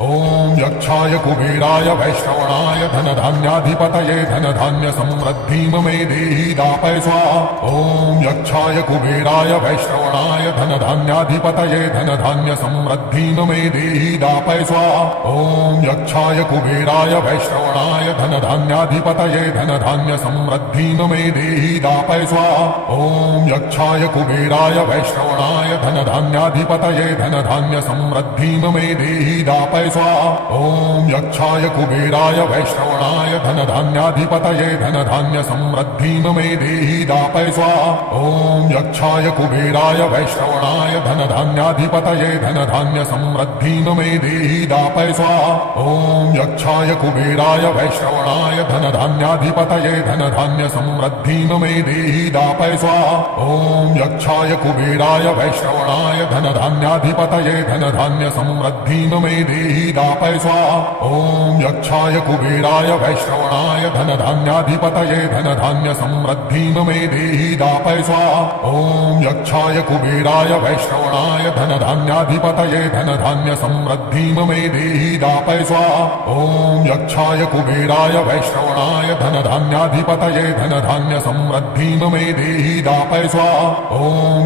ॐ यक्षाय कुबेराय वैश्रवणाय धनधान्याधिपतये धनधान्यसमृद्धिं मे देहि दापय स्वाहा। ॐ यक्षाय कुबेराय वैश्रवणाय धनधान्याधिपतये धनधान्यसमृद्धिं मे देहि दापय स्वाहा। ॐ यक्षाय कुबेराय वैश्रवणाय धनधान्याधिपतये धनधान्यसमृद्धिं मे देहि दापय स्वाहा। ॐ यक्षाय कुबेराय वैश्रवणाय धनधान्याधिपतये धनधान्यसमृद्धिं मे देहि दापय स्वाहा। ॐ यक्षाय कुबेराय वैश्रवणाय धनधान्याधिपतये धनधान्यसमृद्धिं मे देहि दापय स्वाहा। ॐ यक्षाय कुबेराय वैश्रवणाय धनधान्याधिपतये धनधान्यसमृद्धिं मे देहि दापय स्वाहा। ॐ यक्षाय कुबेराय वैश्रवणाय धनधान्याधिपतये धनधान्यसमृद्धिं मे देहि दापय स्वाहा। ॐ यक्षाय कुबेराय वैश्रवणाय धनधान्याधिपतये धनधान्यसमृद्धिं मे देहि दापय स्वाहा। ॐ यक्षाय कुबेराय वैश्रवणाय धनधान्याधिपतये धनधान्यसमृद्धिं मे देहि दापय स्वाहा। ॐ यक्षाय कुबेराय वैश्रवणाय धनधान्याधिपतये धनधान्यसमृद्धिं मे देहि दापय स्वाहा। ॐ यक्षाय कुबेराय वैश्रवणाय धनधान्याधिपतये धनधान्यसमृद्धिं मे देहि दापय स्वाहा। ॐ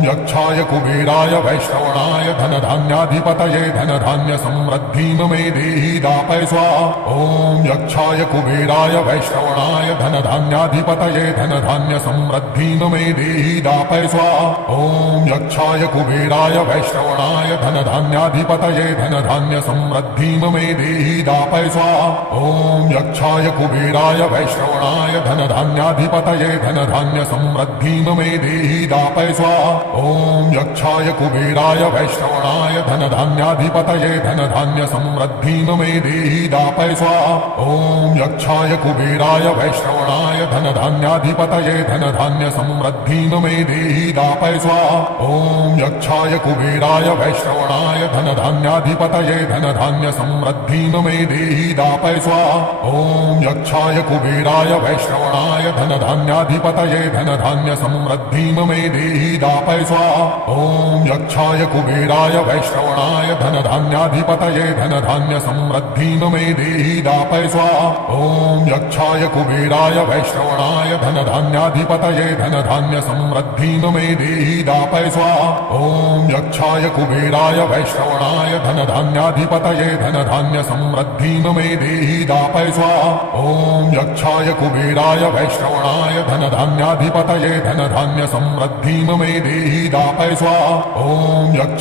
यक्षाय कुबेराय वैश्रवणाय धनधान्याधिपतये धनधान्यसमृद्धिं मे देहि दापय स्वाहा। ॐ यक्षाय कुबेराय वैश्रवणाय धनधान्याधिपतये धनधान्यसमृद्धिं मे देहि दापय स्वाहा। ॐ यक्षाय कुबेराय वैश्रवणाय धनधान्याधिपतये धनधान्यसमृद्धिं मे देहि दापय स्वाहा। ॐ यक्षाय कुबेराय वैश्रवणाय धनधान्याधिपतये धनधान्यसमृद्धिं मे देहि दापय स्वाहा। ॐ यक्षाय कुबेराय वैश्रवणाय धनधान्याधिपतये धनधान्यसमृद्धिं मे देहि दापय स्वाहा। ॐ यक्षाय कुबेराय वैश्रवणाय धनधान्याधिपतये धनधान्यसमृद्धिं मे देहि दापय स्वाहा। ॐ यक्षाय कुबेराय वैश्रवणाय धनधान्याधिपतये धनधान्यसमृद्धिं मे देहि दापय स्वाहा। ॐ यक्षाय कुबेराय वैश्रवणाय धनधान्याधिपतये धनधान्यसमृद्धिं मे देहि दापय स्वाहा। ॐ यक्षाय कुबेराय वैश्रवणाय धनधान्याधिपतये धनधान्यसमृद्धिं मे देहि दापय स्वाहा। ॐ यक्षाय कुबेराय वैश्रवणाय धनधान्याधिपतये धनधान्यसमृद्धिं मे देहि दापय स्वाहा। ॐ यक्षाय कुबेराय वैश्रवणाय धनधान्याधिपतये धनधान्यसमृद्धिं मे देहि दापय स्वाहा। ॐ यक्षाय कुबेराय वैश्रवणाय धनधान्याधिपतये धनधान्यसमृद्धिं मे देहि दापय स्वाहा। ॐ यक्षाय कुबेराय वैश्रवणाय धनधान्याधिपतये धनधान्यसमृद्धिं मे देहि दापय स्वाहा। ॐ यक्षाय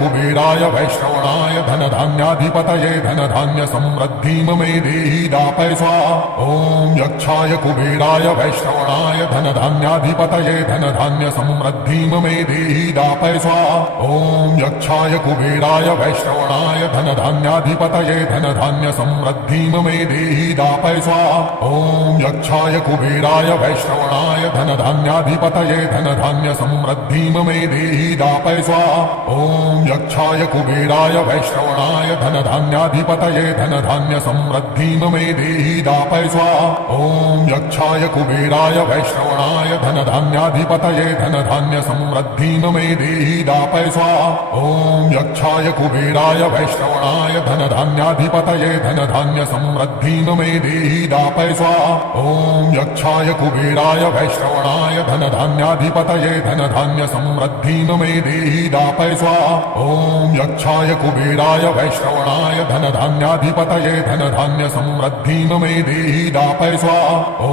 कुबेराय वैश्रवणाय धनधान्याधिपतये धनधान्यसमृद्धिं मे देहि दापय स्वाहा। ॐ यक्षाय कुबेराय वैश्रवणाय धनधान्याधिपतये धनधान्यसमृद्धिं मे देहि दापय स्वाहा। ॐ यक्षाय कुबेराय वैश्रवणाय धनधान्याधिपतये धनधान्यसमृद्धिं मे देहि दापय स्वाहा। ॐ यक्षाय कुबेराय वैश्रवणाय धनधान्याधिपतये धनधान्यसमृद्धिं मे देहि दापय स्वाहा। ॐ यक्षाय कुबेराय वैश्रवणाय धनधान्याधिपतये धनधान्यसमृद्धिं मे देहि दापय स्वाहा। ॐ यक्षाय कुबेराय वैश्रवणाय धनधान्याधिपतये धनधान्यसमृद्धिं मे देहि दापय स्वाहा। ॐ यक्षाय कुबेराय वैश्रवणाय धनधान्याधिपतये धनधान्यसमृद्धिं मे देहि दापय स्वाहा। ॐ यक्षाय कुबेराय वैश्रवणाय धनधान्याधिपतये धनधान्यसमृद्धिं मे देहि दापय स्वाहा। ॐ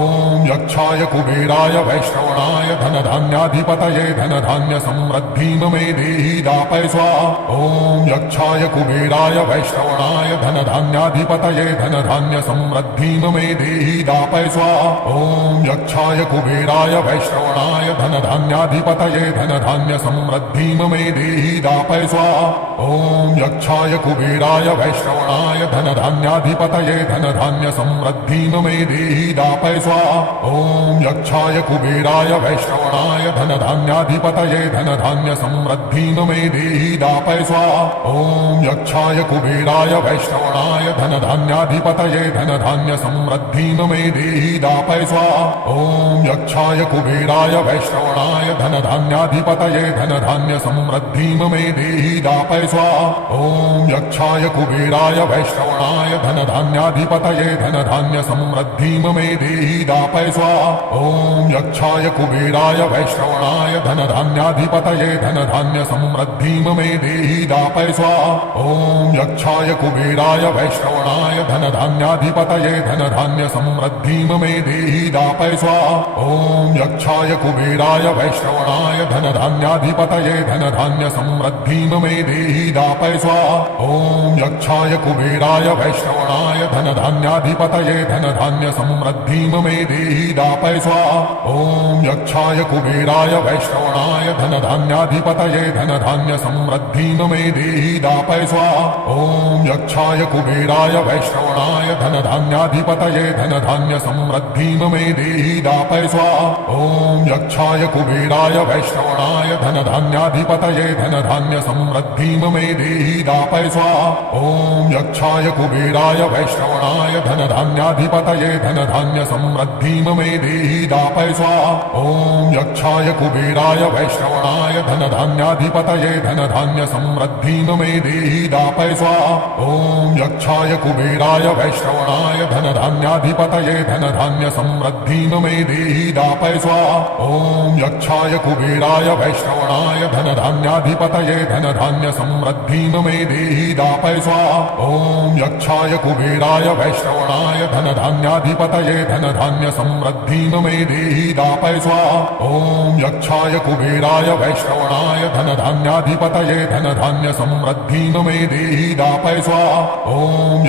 यक्षाय कुबेराय वैश्रवणाय धनधान्याधिपतये धनधान्यसमृद्धिं मे देहि दापय स्वाहा। ॐ यक्षाय कुबेराय वैश्रवणाय धनधान्याधिपतये धनधान्यसमृद्धिं मे देहि दापय स्वाहा। ॐ यक्षाय कुबेराय वैश्रवणाय धनधान्याधिपतये धनधान्यसमृद्धिं मे देहि दापय स्वाहा। ॐ यक्षाय कुबेराय वैश्रवणाय धनधान्याधिपतये धनधान्यसमृद्धिं मे देहि दापय स्वाहा। ॐ यक्षाय कुबेराय वैश्रवणाय धनधान्याधिपतये धनधान्यसमृद्धिं मे देहि दापय स्वाहा। ॐ यक्षाय कुबेराय वैश्रवणाय धनधान्याधिपतये धनधान्यसमृद्धिं मे देहि दापय स्वाहा। ॐ यक्षाय कुबेराय वैश्रवणाय धनधान्याधिपतये धनधान्यसमृद्धिं मे देहि दापय स्वाहा। ॐ यक्षाय कुबेराय वैश्रवणाय धनधान्याधिपतये धनधान्यसमृद्धिं मे देहि दापय स्वाहा। ॐ यक्षाय कुबेराय वैश्रवणाय धनधान्याधिपतये धनधान्यसमृद्धिं मे देहि दापय स्वाहा। ॐ यक्षाय कुबेराय वैश्रवणाय धनधान्याधिपतये धनधान्यसमृद्धिं मे देहि दापय स्वाहा। ॐ यक्षाय कुबेराय वैश्रवणाय धनधान्याधिपतये धनधान्यसमृद्धिं मे देहि दापय स्वाहा। ॐ यक्षाय कुबेराय वैश्रवणाय धनधान्याधिपतये धनधान्यसमृद्धिं मे देहि दापय स्वाहा। ॐ यक्षाय कुबेराय वैश्रवणाय धनधान्याधिपतये धनधान्यसमृद्धिं मे देहि दापय स्वाहा। ॐ यक्षाय कुबेराय वैश्रवणाय धनधान्याधिपतये धनधान्यसमृद्धिं मे देहि दापय स्वाहा। ॐ यक्षाय कुबेराय वैश्रवणाय धनधान्याधिपतये धनधान्यसमृद्धिं मे देहि दापय स्वाहा। ॐ यक्षाय कुबेराय वैश्रवणाय धनधान्याधिपतये धनधान्यसमृद्धिं मे देहि दापय स्वाहा। ॐ यक्षाय कुबेराय वैश्रवणाय धनधान्याधिपतये धनधान्यसमृद्धिं मे देहि दापय स्वाहा। ॐ यक्षाय कुबेराय वैश्रवणाय धनधान्याधिपतये धनधान्यसमृद्धिं मे देहि दापय स्वाहा। ॐ यक्षाय कुबेराय वैश्रवणाय धनधान्याधिपतये धनधान्यसमृद्धिं मे देहि दापय स्वाहा। ॐ यक्षाय कुबेराय वैश्रवणाय धनधान्याधिपतये धनधान्यसमृद्धिं मे देहि दापय स्वाहा। ॐ यक्षाय कुबेराय वैश्रवणाय धनधान्याधिपतये धनधान्यसमृद्धिं मे देहि दापय स्वाहा। ॐ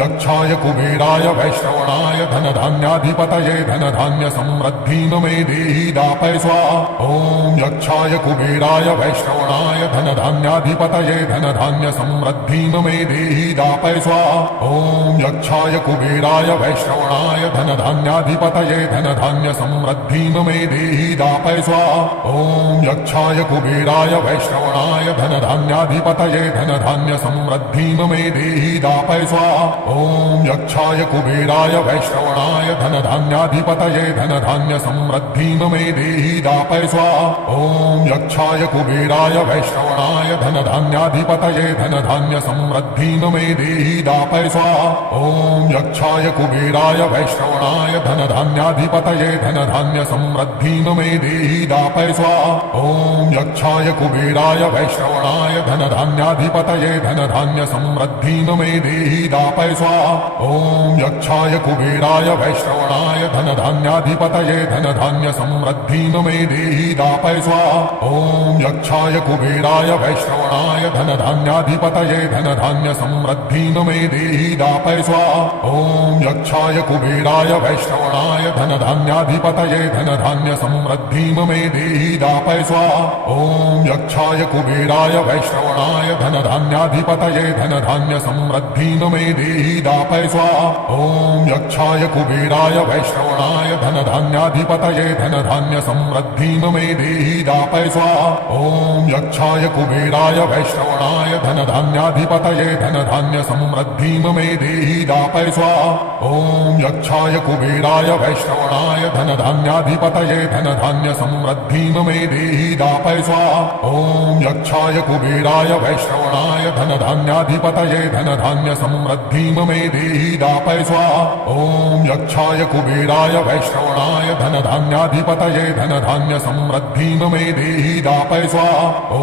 यक्षाय कुबेराय वैश्रवणाय धनधान्याधिपतये धनधान्यसमृद्धिं मे देहि दापय स्वाहा। ॐ यक्षाय कुबेराय वैश्रवणाय धनधान्याधिपतये धनधान्यसमृद्धिं मे देहि दापय स्वाहा। ॐ यक्षाय कुबेराय वैश्रवणाय धनधान्याधिपतये धनधान्यसमृद्धिं मे देहि दापय स्वाहा। ॐ यक्षाय कुबेराय वैश्रवणाय धनधान्याधिपतये धनधान्यसमृद्धिं मे देहि दापय स्वाहा। ॐ यक्षाय कुबेराय वैश्रवणाय धनधान्याधिपतये धनधान्यसमृद्धिं मे देहि दापय स्वाहा। ॐ यक्षाय कुबेराय वैश्रवणाय धनधान्याधिपतये धनधान्यसमृद्धिं मे देहि दापय स्वाहा। ॐ यक्षाय कुबेराय वैश्रवणाय धनधान्याधिपतये धनधान्यसमृद्धिं मे देहि दापय स्वाहा। ॐ यक्षाय कुबेराय वैश्रवणाय धनधान्याधिपतये धनधान्यसमृद्धिं मे देहि दापय स्वाहा। ॐ यक्षाय कुबेराय वैश्रवणाय धनधान्याधिपतये धनधान्यसमृद्धिं मे देहि दापय स्वाहा। ॐ यक्षाय कुबेराय वैश्रवणाय धनधान्याधिपतये धनधान्यसमृद्धिं मे देहि दापय स्वाहा। ॐ यक्षाय कुबेराय वैश्रवणाय धनधान्याधिपतये धनधान्यसमृद्धिं मे देहि दापय स्वाहा। ॐ यक्षाय कुबेराय वैश्रवणाय धनधान्याधिपतये धनधान्यसमृद्धिं मे देहि दापय स्वाहा। ॐ यक्षाय कुबेराय वैश्रवणाय धनधान्याधिपतये धनधान्यसमृद्धिं मे देहि दापय स्वाहा। ॐ यक्षाय कुबेराय वैश्रवणाय धनधान्याधिपतये धनधान्यसमृद्धिं मे देहि दापय स्वाहा। ॐ यक्षाय कुबेराय वैश्रवणाय धनधान्याधिपतये धनधान्यसमृद्धिं मे देहि दापय स्वाहा। ॐ यक्षाय कुबेराय वैश्रवणाय धनधान्याधिपतये धनधान्यसमृद्धिं मे देहि दापय स्वाहा। ॐ यक्षाय कुबेराय वैश्रवणाय धनधान्याधिपतये धनधान्यसमृद्धिं मे देहि दापय स्वाहा। ॐ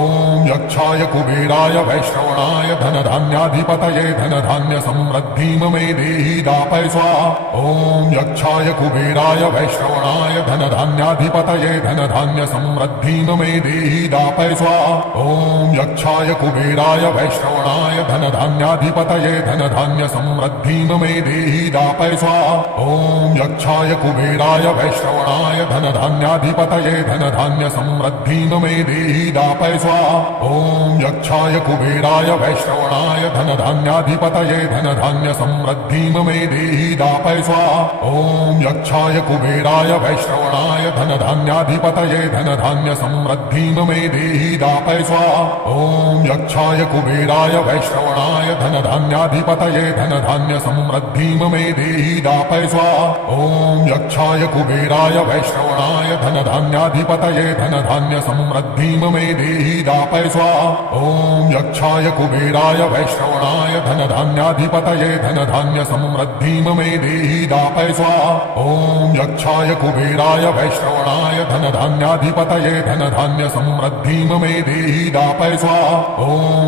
यक्षाय कुबेराय वैश्रवणाय धनधान्याधिपतये धनधान्यसमृद्धिं मे देहि दापय स्वाहा। ॐ यक्षाय कुबेराय वैश्रवणाय धनधान्याधिपतये धनधान्यसमृद्धिं मे देहि दापय स्वाहा। ॐ यक्षाय कुबेराय वैश्रवणाय धनधान्याधिपतये धनधान्यसमृद्धिं मे देहि दापय स्वाहा। ॐ यक्षाय कुबेराय वैश्रवणाय धनधान्याधिपतये धनधान्यसमृद्धिं मे देहि दापय स्वाहा। ॐ यक्षाय कुबेराय वैश्रवणाय धनधान्याधिपतये धनधान्यसमृद्धिं मे देहि दापय स्वाहा। ॐ यक्षाय कुबेराय वैश्रवणाय धनधान्याधिपतये धनधान्यसमृद्धिं मे देहि दापय स्वाहा। ॐ यक्षाय कुबेराय वैश्रवणाय धनधान्याधिपतये धनधान्यसमृद्धिं मे देहि दापय स्वाहा। ॐ यक्षाय कुबेराय वैश्रवणाय धनधान्याधिपतये धनधान्यसमृद्धिं मे देहि दापय स्वाहा। ॐ यक्षाय कुबेराय वैश्रवणाय वैश्रवणाय धनधान्याधिपतये धनधान्यसमृद्धिं मे देहि दापय स्वाहा। ॐ यक्षाय कुबेराय वैश्रवणाय धनधान्याधिपतये धनधान्यसमृद्धिं मे देहि दापय स्वाहा। ॐ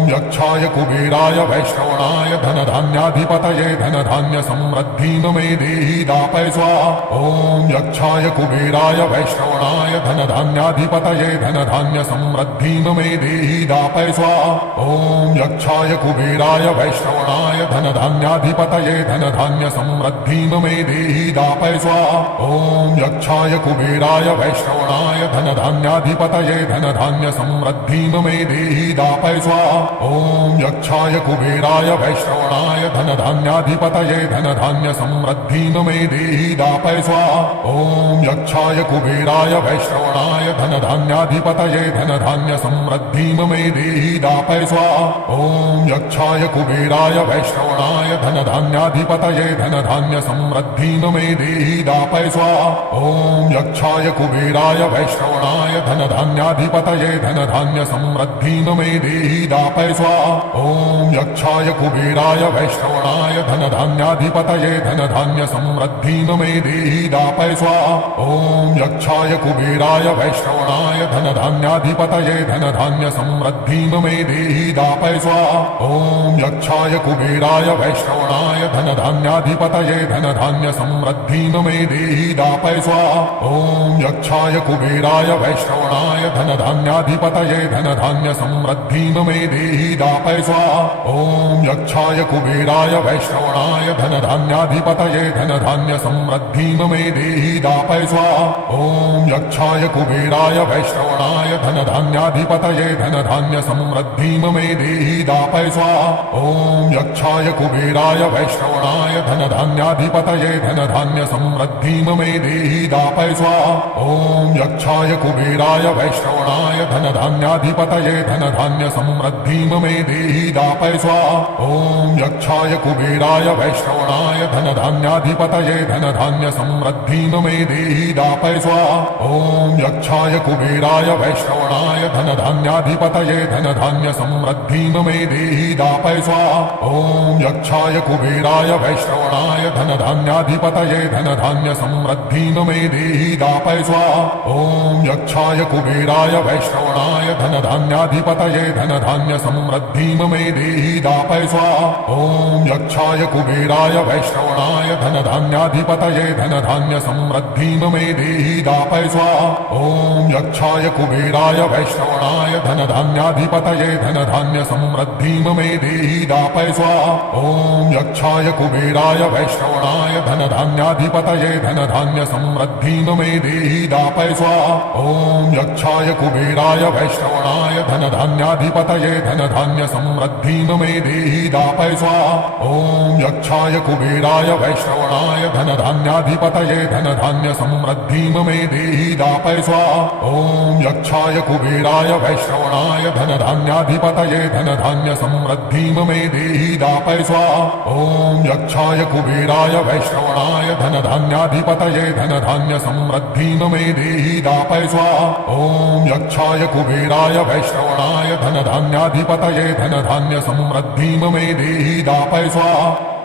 यक्षाय कुबेराय वैश्रवणाय धनधान्याधिपतये धनधान्यसमृद्धिं मे देहि दापय स्वाहा। ॐ यक्षाय कुबेराय वैश्रवणाय धनधान्याधिपतये धनधान्यसमृद्धिं मे देहि दापय स्वाहा। ॐ यक्षाय कुबेराय वैश्रवणाय धनधान्याधिपतये धनधान्यसमृद्धिं मे देहि दापय स्वाहा। ॐ यक्षाय कुबेराय वैश्रवणाय धनधान्याधिपतये धनधान्यसमृद्धिं मे देहि दापय स्वाहा। ॐ यक्षाय कुबेराय वैश्रवणाय धनधान्याधिपतये धनधान्यसमृद्धिं मे देहि दापय स्वाहा। ॐ यक्षाय कुबेराय वैश्रवणाय धनधान्याधिपतये धनधान्यसमृद्धिं मे देहि दापय स्वाहा। ॐ यक्षाय कुबेराय वैश्रवणाय धनधान्याधिपतये धनधान्यसमृद्धिं मे देहि दापय स्वाहा। ॐ यक्षाय कुबेराय वैश्रवणाय धनधान्याधिपतये धनधान्यसमृद्धिं मे देहि दापय स्वाहा। ॐ यक्षाय कुबेराय वैश्रवणाय धनधान्याधिपतये धनधान्यसमृद्धिं मे देहि दापय स्वाहा। ॐ यक्षाय कुबेराय वैश्रवणाय धनधान्याधिपतये धनधान्यसमृद्धिं मे देहि दापय स्वाहा। ॐ यक्षाय कुबेराय वैश्रवणाय धनधान्याधिपतये धनधान्यसमृद्धिं मे देहि दापय स्वाहा। ॐ यक्षाय कुबेराय वैश्रवणाय धनधान्याधिपतये धनधान्यसमृद्धिं मे देहि दापय स्वाहा। ॐ यक्षाय कुबेराय वैश्रवणाय धनधान्याधिपतये धनधान्यसमृद्धिं मे देहि दापय स्वाहा। ॐ यक्षाय कुबेराय वैश्रवणाय धनधान्याधिपतये धनधान्यसमृद्धिं मे देहि दापय स्वाहा। ॐ यक्षाय कुबेराय वैश्रवणाय धनधान्याधिपतये धनधान्यसमृद्धिं मे देहि दापय स्वाहा। ॐ यक्षाय कुबेराय वैश्रवणाय धनधान्याधिपतये धनधान्यसमृद्धिं मे देहि दापय स्वाहा। ॐ यक्षाय कुबेराय वैश्रवणाय धनधान्याधिपतये धनधान्यसमृद्धिं मे देहि दापय स्वाहा। ॐ यक्षाय कुबेराय वैश्रवणाय धनधान्याधिपतये धनधान्यसमृद्धिं मे देहि दापय स्वाहा। ॐ यक्षाय कुबेराय वैश्रवणाय धनधान्याधिपतये धनधान्यसमृद्धिं मे देहि दापय स्वाहा। ॐ यक्षाय कुबेराय वैश्रवणाय धनधान्याधिपतये धनधान्यसमृद्धिं मे देहि दापय स्वाहा। ॐ यक्षाय कुबेराय वैश्रवणाय धनधान्याधिपतये धनधान्यसमृद्धिं मे देहि दापय स्वाहा। ॐ यक्षाय कुबेराय वैश्रवणाय धनधान्याधिपतये धनधान्यसमृद्धिं मे देहि दापय स्वाहा। ॐ यक्षाय कुबेराय वैश्रवणाय धनधान्याधिपतये धनधान्यसमृद्धिं मे देहि दापय स्वाहा। ॐ यक्षाय कुबेराय वैश्रवणाय धनधान्याधिपतये धनधान्यसमृद्धिं मे देहि दापय स्वाहा। ॐ यक्षाय कुबेराय वैश्रवणाय धनधान्याधिपतये धनधान्यसमृद्धिं मे देहि दापय स्वाहा। ॐ यक्षाय कुबेराय वैश्रवणाय धनधान्याधिपतये धनधान्यसमृद्धिं मे देहि दापय स्वाहा। ॐ यक्षाय कुबेराय वैश्रवणाय धनधान्याधिपतये धनधान्यसमृद्धिं मे देहि दापय स्वाहा। ॐ यक्षाय कुबेराय वैश्रवणाय धनधान्याधिपतये धनधान्यसमृद्धिं मे देहि दापय स्वाहा।